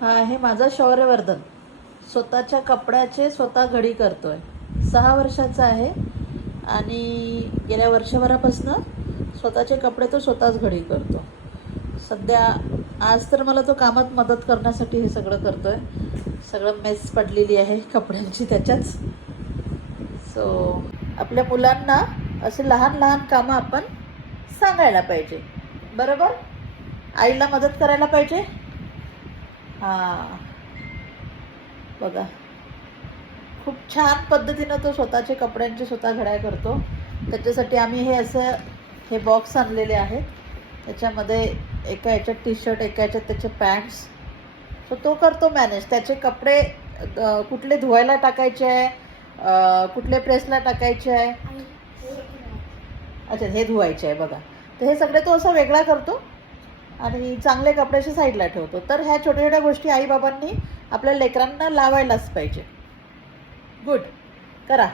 हा आहे माझा शौर्यवर्धन. स्वतःच्या कपड्याचे स्वतः घडी करतोय. 6 वर्षाचा आहे आणि गेल्या वर्षभरापासून स्वतःचे कपडे तो स्वतःच घडी करतो. सध्या आज तर मला तो कामात मदत करण्यासाठी हे सगळं करतोय. सगळं मेस पडलेली आहे कपड्यांची त्याच्याच. सो आपल्या मुलांना असे लहान लहान कामं आपण सांगायला पाहिजे, बरोबर. आईला मदत करायला पाहिजे. हां, बघा खूप छान पद्धतीनं तो स्वतःचे कपड्यांचे स्वतः घड्या करतो. त्याच्यासाठी आम्ही हे बॉक्स आणलेले आहेत. त्याच्यामध्ये एका याच्यात टी शर्ट, एका याच्यात त्याचे पॅन्ट्स. सो तो करतो मॅनेज. त्याचे कपडे कुठले धुवायला टाकायचे आहे, कुठले प्रेसला टाकायचे आहे. अच्छा, हे धुवायचे आहे बघा. तर हे सगळे तो असं वेगळा करतो आणि चांगले कपड्याच्या साईडला ठेवतो. तर ह्या छोट्या छोट्या गोष्टी आईबाबांनी आपल्या लेकरांना लावायलाच पाहिजे. गुड, करा.